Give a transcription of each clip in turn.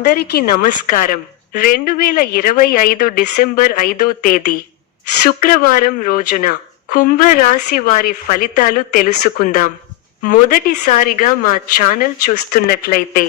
అందరికీ నమస్కారం. 2025 డిసెంబర్ 5వ తేదీ శుక్రవారం రోజున కుంభ రాశి వారి ఫలితాలు తెలుసుకుందాం. మొదటిసారిగా మా ఛానల్ చూస్తున్నట్లయితే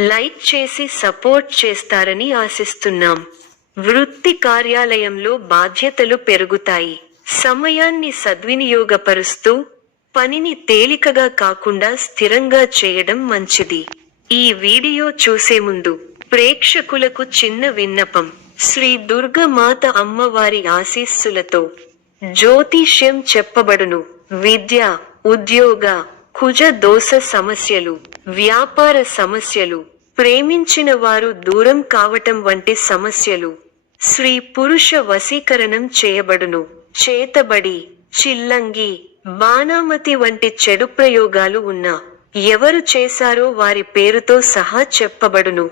లైక్ చేసి సపోర్ట్ చేస్తారని ఆశిస్తున్నాం. వృత్తి కార్యాలయంలో బాధ్యతలు పెరుగుతాయి. సమయాన్ని సద్వినియోగపరుస్తూ పనిని తేలికగా కాకుండా స్థిరంగా చేయడం మంచిది. ఈ వీడియో చూసే ముందు ప్రేక్షకులకు చిన్న విన్నపం. శ్రీ దుర్గమాత అమ్మవారి ఆశీస్సులతో జ్యోతిష్యం చెప్పబడును. విద్య, ఉద్యోగ, కుజ దోష సమస్యలు, వ్యాపార సమస్యలు, ప్రేమించిన వారు దూరం కావటం వంటి సమస్యలు, స్త్రీ పురుష వశీకరణం చేయబడును. చేతబడి, చిల్లంగి, బాణామతి వంటి చెడు ప్రయోగాలు ఉన్నా ఎవరు చేశారో వారి పేరుతో సహా చెప్పబడును.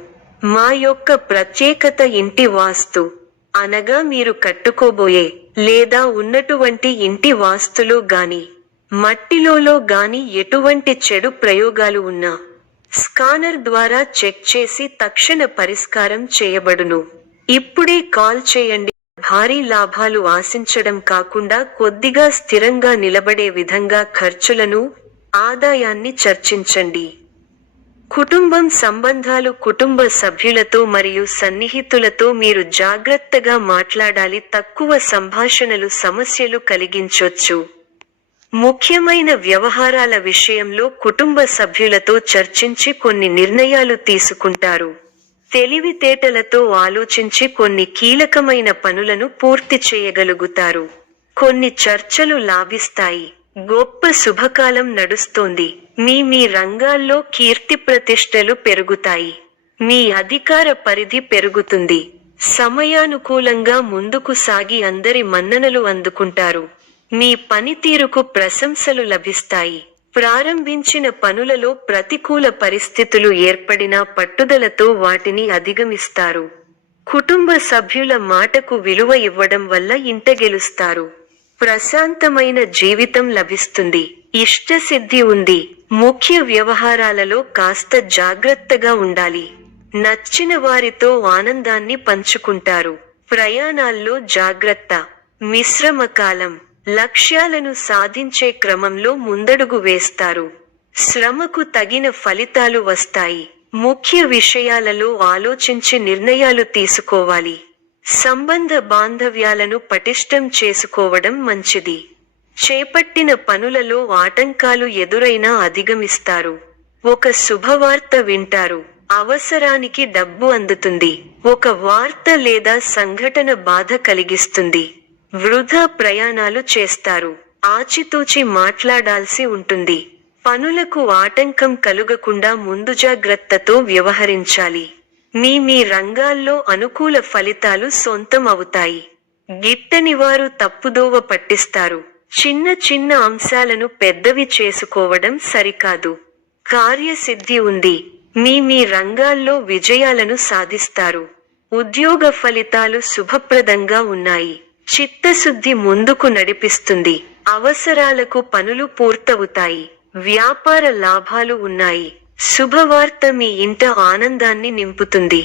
మా యొక్క ప్రత్యేకత ఇంటి వాస్తు అనగా మీరు కట్టుకోబోయే లేదా ఉన్నటువంటి ఇంటి వాస్తులో గాని మట్టిలో గాని ఎటువంటి చెడు ప్రయోగాలు ఉన్నా స్కానర్ ద్వారా చెక్ చేసి తక్షణ పరిష్కారం చేయబడును. ఇప్పుడే కాల్ చేయండి. భారీ లాభాలు ఆశించడం కాకుండా కొద్దిగా స్థిరంగా నిలబడే విధంగా ఖర్చులను, ఆదాయాన్ని చర్చించండి. కుటుంబం సంబంధాలు, కుటుంబ సభ్యులతో మరియు సన్నిహితులతో మీరు జాగ్రత్తగా మాట్లాడాలి. తక్కువ సంభాషణలు సమస్యలు కలిగించొచ్చు. ముఖ్యమైన వ్యవహారాల విషయంలో కుటుంబ సభ్యులతో చర్చించి కొన్ని నిర్ణయాలు తీసుకుంటారు. తెలివితేటలతో ఆలోచించి కొన్ని కీలకమైన పనులను పూర్తి చేయగలుగుతారు. కొన్ని చర్చలు లాభిస్తాయి. గొప్ప శుభకాలం నడుస్తోంది. మీ రంగాల్లో కీర్తి ప్రతిష్టలు పెరుగుతాయి. మీ అధికార పరిధి పెరుగుతుంది. సమయానుకూలంగా ముందుకు సాగి అందరి మన్ననలు అందుకుంటారు. మీ పనితీరుకు ప్రశంసలు లభిస్తాయి. ప్రారంభించిన పనులలో ప్రతికూల పరిస్థితులు ఏర్పడినా పట్టుదలతో వాటిని అధిగమిస్తారు. కుటుంబ సభ్యుల మాటకు విలువ ఇవ్వడం వల్ల ఇంట గెలుస్తారు. ప్రశాంతమైన జీవితం లభిస్తుంది. ఇష్టసిద్ధి ఉంది. ముఖ్య వ్యవహారాలలో కాస్త జాగ్రత్తగా ఉండాలి. నచ్చిన వారితో ఆనందాన్ని పంచుకుంటారు. ప్రయాణాల్లో జాగ్రత్త. మిశ్రమ కాలం. లక్ష్యాలను సాధించే క్రమంలో ముందడుగు వేస్తారు. శ్రమకు తగిన ఫలితాలు వస్తాయి. ముఖ్య విషయాలలో ఆలోచించి నిర్ణయాలు తీసుకోవాలి. సంబంధ బాంధవ్యాలను పటిష్టం చేసుకోవడం మంచిది. చేపట్టిన పనులలో ఆటంకాలు ఎదురైనా అధిగమిస్తారు. ఒక శుభవార్త వింటారు. అవసరానికి డబ్బు అందుతుంది. ఒక వార్త లేదా సంఘటన బాధ కలిగిస్తుంది. వృధా ప్రయాణాలు చేస్తారు. ఆచితూచి మాట్లాడాల్సి ఉంటుంది. పనులకు ఆటంకం కలుగకుండా ముందు జాగ్రత్తతో వ్యవహరించాలి. మీ రంగాల్లో అనుకూల ఫలితాలు సొంతం అవుతాయి. గిట్టనివారు తప్పుదోవ పట్టిస్తారు. చిన్న అంశాలను పెద్దవి చేసుకోవడం సరికాదు. కార్యసిద్ధి ఉంది. మీ రంగాల్లో విజయాలను సాధిస్తారు. ఉద్యోగ ఫలితాలు శుభప్రదంగా ఉన్నాయి. చిత్తశుద్ధి ముందుకు నడిపిస్తుంది. అవసరాలకు పనులు పూర్తవుతాయి. వ్యాపార లాభాలు ఉన్నాయి. శుభవార్త మీ ఇంట ఆనందాన్ని నింపుతుంది.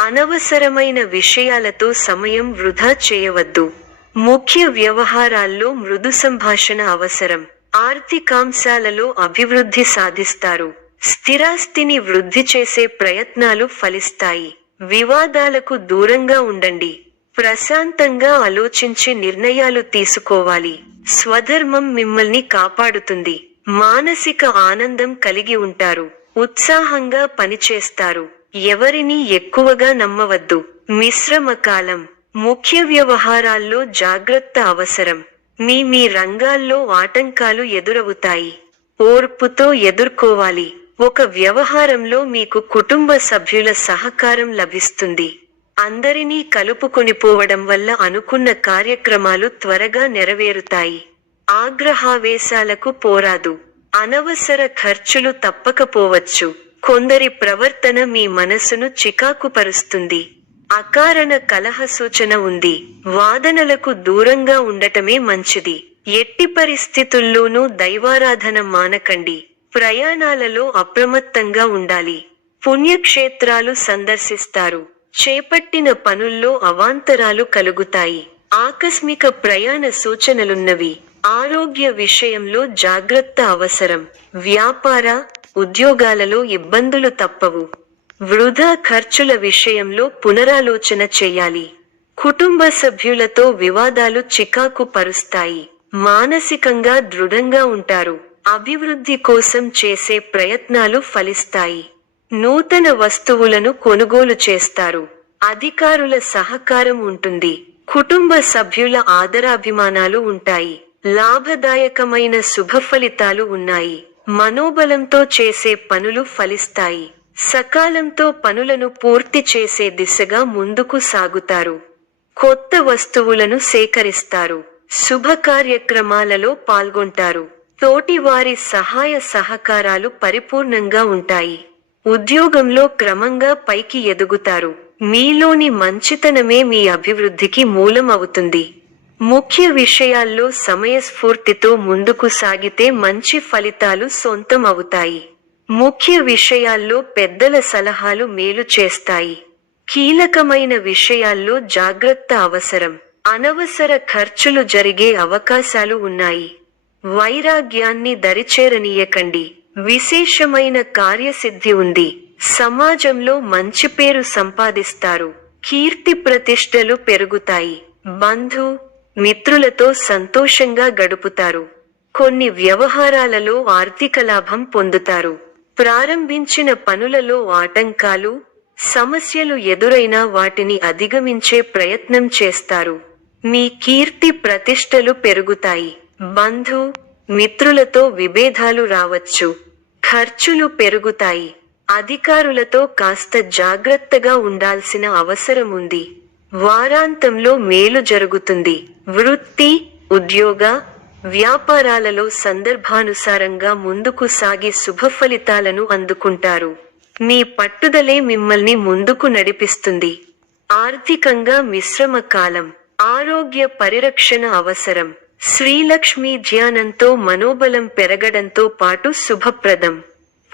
అనవసరమైన విషయాలతో సమయం వృధా చేయవద్దు. ముఖ్య వ్యవహారాల్లో మృదు సంభాషణ అవసరం. ఆర్థికాంశాలలో అభివృద్ధి సాధిస్తారు. స్థిరాస్తిని వృద్ధి చేసే ప్రయత్నాలు ఫలిస్తాయి. వివాదాలకు దూరంగా ఉండండి. ప్రశాంతంగా ఆలోచించి నిర్ణయాలు తీసుకోవాలి. స్వధర్మం మిమ్మల్ని కాపాడుతుంది. మానసిక ఆనందం కలిగి ఉంటారు. ఉత్సాహంగా పనిచేస్తారు. ఎవరిని ఎక్కువగా నమ్మవద్దు. మిశ్రమ కాలం. ముఖ్య వ్యవహారాల్లో జాగ్రత్త అవసరం. మీ రంగాల్లో ఆటంకాలు ఎదురవుతాయి. ఓర్పుతో ఎదుర్కోవాలి. ఒక వ్యవహారంలో మీకు కుటుంబ సభ్యుల సహకారం లభిస్తుంది. అందరినీ కలుపుకొనిపోవడం వల్ల అనుకున్న కార్యక్రమాలు త్వరగా నెరవేరుతాయి. ఆగ్రహావేశాలకు పోరాదు. అనవసర ఖర్చులు తప్పకపోవచ్చు. కొందరి ప్రవర్తన మీ మనసును చికాకుపరుస్తుంది. అకారణ కలహ సూచన ఉంది. వాదనలకు దూరంగా ఉండటమే మంచిది. ఎట్టి పరిస్థితుల్లోనూ దైవారాధన మానకండి. ప్రయాణాలలో అప్రమత్తంగా ఉండాలి. పుణ్యక్షేత్రాలు సందర్శిస్తారు. చేపట్టిన పనుల్లో అవాంతరాలు కలుగుతాయి. ఆకస్మిక ప్రయాణ సూచనలున్నవి. ఆరోగ్య విషయంలో జాగ్రత్త అవసరం. వ్యాపార, ఉద్యోగాలలో ఇబ్బందులు తప్పవు. వృధా ఖర్చుల విషయంలో పునరాలోచన చేయాలి. కుటుంబ సభ్యులతో వివాదాలు చికాకు పరుస్తాయి. మానసికంగా దృఢంగా ఉంటారు. అభివృద్ధి కోసం చేసే ప్రయత్నాలు ఫలిస్తాయి. నూతన వస్తువులను కొనుగోలు చేస్తారు. అధికారుల సహకారం ఉంటుంది. కుటుంబ సభ్యుల ఆదరాభిమానాలు ఉంటాయి. లాభదాయకమైన శుభ ఫలితాలు ఉన్నాయి. మనోబలంతో చేసే పనులు ఫలిస్తాయి. సకాలంతో పనులను పూర్తి చేసే దిశగా ముందుకు సాగుతారు. కొత్త వస్తువులను సేకరిస్తారు. శుభ కార్యక్రమాలలో పాల్గొంటారు. తోటివారి సహాయ సహకారాలు పరిపూర్ణంగా ఉంటాయి. ఉద్యోగంలో క్రమంగా పైకి ఎదుగుతారు. మీలోని మంచితనమే మీ అభివృద్ధికి మూలం అవుతుంది. ముఖ్య విషయాల్లో సమయస్ఫూర్తితో ముందుకు సాగితే మంచి ఫలితాలు సొంతం అవుతాయి. ముఖ్య విషయాల్లో పెద్దల సలహాలు మేలు చేస్తాయి. కీలకమైన విషయాల్లో జాగ్రత్త అవసరం. అనవసర ఖర్చులు జరిగే అవకాశాలు ఉన్నాయి. వైరాగ్యాన్ని దరిచేరనీయకండి. విశేషమైన కార్యసిద్ధి ఉంది. సమాజంలో మంచి పేరు సంపాదిస్తారు. కీర్తి ప్రతిష్టలు పెరుగుతాయి. బంధు, మిత్రులతో సంతోషంగా గడుపుతారు. కొన్ని వ్యవహారాలలో ఆర్థిక లాభం పొందుతారు. ప్రారంభించిన పనులలో ఆటంకాలు, సమస్యలు ఎదురైనా వాటిని అధిగమించే ప్రయత్నం చేస్తారు. మీ కీర్తి ప్రతిష్టలు పెరుగుతాయి. బంధు, మిత్రులతో విభేదాలు రావచ్చు. ఖర్చులు పెరుగుతాయి. అధికారులతో కాస్త జాగ్రత్తగా ఉండాల్సిన అవసరం ఉంది. వారాంతంలో మేలు జరుగుతుంది. వృత్తి, ఉద్యోగ, వ్యాపారాలలో సందర్భానుసారంగా ముందుకు సాగి శుభ ఫలితాలను అందుకుంటారు. మీ పట్టుదలే మిమ్మల్ని ముందుకు నడిపిస్తుంది. ఆర్థికంగా మిశ్రమ కాలం. ఆరోగ్య పరిరక్షణ అవసరం. శ్రీలక్ష్మీ ధ్యానంతో మనోబలం పెరగడంతో పాటు శుభప్రదం.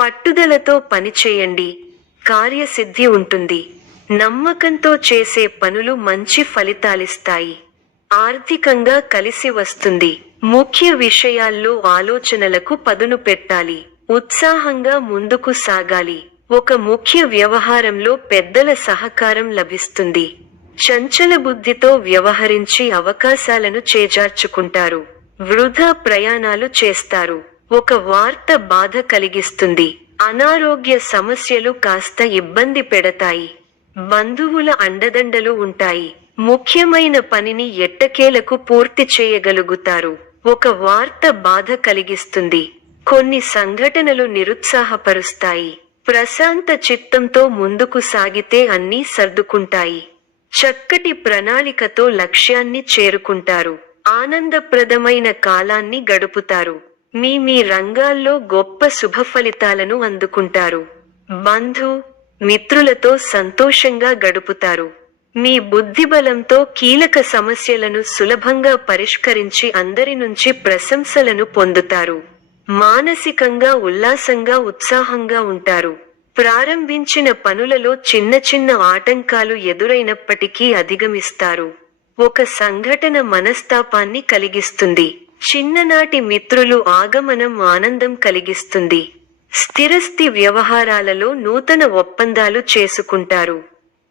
పట్టుదలతో పనిచేయండి. కార్యసిద్ధి ఉంటుంది. నమ్మకంతో చేసే పనులు మంచి ఫలితాలిస్తాయి. ఆర్థికంగా కలిసి వస్తుంది. ముఖ్య విషయాల్లో ఆలోచనలకు పదును పెట్టాలి. ఉత్సాహంగా ముందుకు సాగాలి. ఒక ముఖ్య వ్యవహారంలో పెద్దల సహకారం లభిస్తుంది. చంచల బుద్ధితో వ్యవహరించి అవకాశాలను చేజార్చుకుంటారు. వృధా ప్రయాణాలు చేస్తారు. ఒక వార్త బాధ కలిగిస్తుంది. అనారోగ్య సమస్యలు కాస్త ఇబ్బంది పెడతాయి. బంధువుల అండదండలు ఉంటాయి. ముఖ్యమైన పనిని ఎట్టకేలకు పూర్తి చేయగలుగుతారు. ఒక వార్త బాధ కలిగిస్తుంది. కొన్ని సంఘటనలు నిరుత్సాహపరుస్తాయి. ప్రశాంత చిత్తంతో ముందుకు సాగితే అన్నీ సర్దుకుంటాయి. చక్కటి ప్రణాళికతో లక్ష్యాన్ని చేరుకుంటారు. ఆనందప్రదమైన కాలాన్ని గడుపుతారు. మీ రంగాల్లో గొప్ప శుభ ఫలితాలను అందుకుంటారు. బంధు, మిత్రులతో సంతోషంగా గడుపుతారు. మీ బుద్ధిబలంతో కీలక సమస్యలను సులభంగా పరిష్కరించి అందరి నుంచి ప్రశంసలను పొందుతారు. మానసికంగా ఉల్లాసంగా ఉత్సాహంగా ఉంటారు. ప్రారంభించిన పనులలో చిన్న చిన్న ఆటంకాలు ఎదురైనప్పటికీ అధిగమిస్తారు. ఒక సంఘటన మనస్తాపాన్ని కలిగిస్తుంది. చిన్ననాటి మిత్రులు ఆగమనం ఆనందం కలిగిస్తుంది. స్థిరస్థి వ్యవహారాలలో నూతన ఒప్పందాలు చేసుకుంటారు.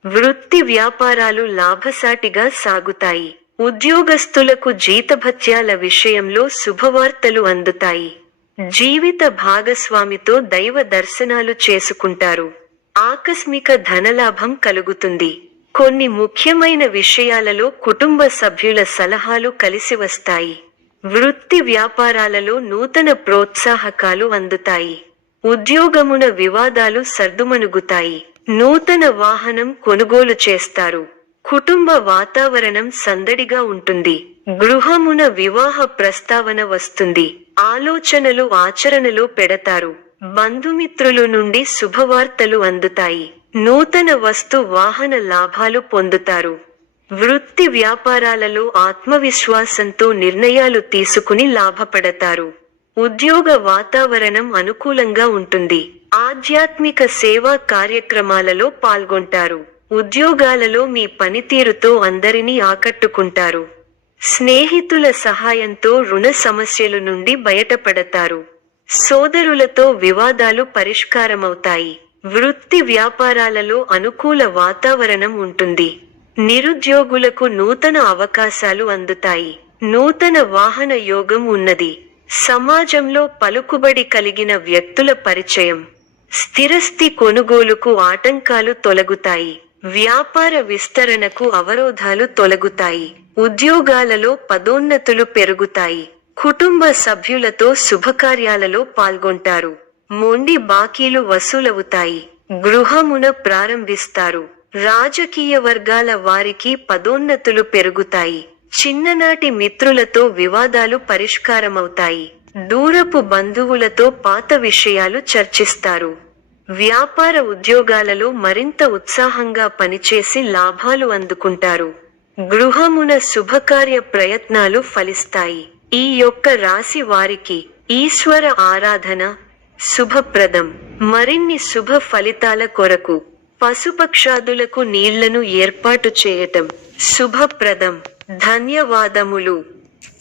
వృత్తి వ్యాపారాలు లాభసాటిగా సాగుతాయి. ఉద్యోగస్తులకు జీతభత్యాల విషయంలో శుభవార్తలు అందుతాయి. జీవిత భాగస్వామితో దైవ దర్శనాలు చేసుకుంటారు. ఆకస్మిక ధనలాభం కలుగుతుంది. కొన్ని ముఖ్యమైన విషయాలలో కుటుంబ సభ్యుల సలహాలు కలిసి వస్తాయి. వృత్తి వ్యాపారాలలో నూతన ప్రోత్సాహకాలు అందుతాయి. ఉద్యోగమున వివాదాలు సర్దుమణుగుతాయి. నూతన వాహనం కొనుగోలు చేస్తారు. కుటుంబ వాతావరణం సందడిగా ఉంటుంది. గృహమున వివాహ ప్రస్తావన వస్తుంది. ఆలోచనలు ఆచరణలో పెడతారు. బంధుమిత్రులు నుండి శుభవార్తలు అందుతాయి. నూతన వస్తు వాహన లాభాలు పొందుతారు. వృత్తి వ్యాపారాలలో ఆత్మవిశ్వాసంతో నిర్ణయాలు తీసుకుని లాభపడతారు. ఉద్యోగ వాతావరణం అనుకూలంగా ఉంటుంది. ఆధ్యాత్మిక సేవా కార్యక్రమాలలో పాల్గొంటారు. ఉద్యోగాలలో మీ పనితీరుతో అందరినీ ఆకట్టుకుంటారు. స్నేహితుల సహాయంతో రుణ సమస్యల నుండి బయటపడతారు. సోదరులతో వివాదాలు పరిష్కారమవుతాయి. వృత్తి వ్యాపారాలలో అనుకూల వాతావరణం ఉంటుంది. నిరుద్యోగులకు నూతన అవకాశాలు అందుతాయి. నూతన వాహన యోగం ఉన్నది. సమాజంలో పలుకుబడి కలిగిన వ్యక్తుల పరిచయం. స్థిరస్థి కొనుగోలుకు ఆటంకాలు తొలగుతాయి. వ్యాపార విస్తరణకు అవరోధాలు తొలగుతాయి. ఉద్యోగాలలో పదోన్నతులు పెరుగుతాయి. కుటుంబ సభ్యులతో శుభకార్యాలలో పాల్గొంటారు. మొండి బాకీలు వసూలవుతాయి. గృహమున ప్రారంభిస్తారు. రాజకీయ వర్గాల వారికి పదోన్నతులు పెరుగుతాయి. చిన్ననాటి మిత్రులతో వివాదాలు పరిష్కారమవుతాయి. దూరపు బంధువులతో పాత విషయాలు చర్చిస్తారు. వ్యాపార ఉద్యోగాలలో మరింత ఉత్సాహంగా పనిచేసి లాభాలు అందుకుంటారు. గృహమున శుభకార్య ప్రయత్నాలు ఫలిస్తాయి. ఈ యొక్క రాశి వారికి ఈశ్వర ఆరాధన శుభప్రదం. మరిన్ని శుభ ఫలితాల కొరకు పశుపక్షాదులకు నీళ్లను ఏర్పాటు చేయటం శుభప్రదం. ధన్యవాదములు.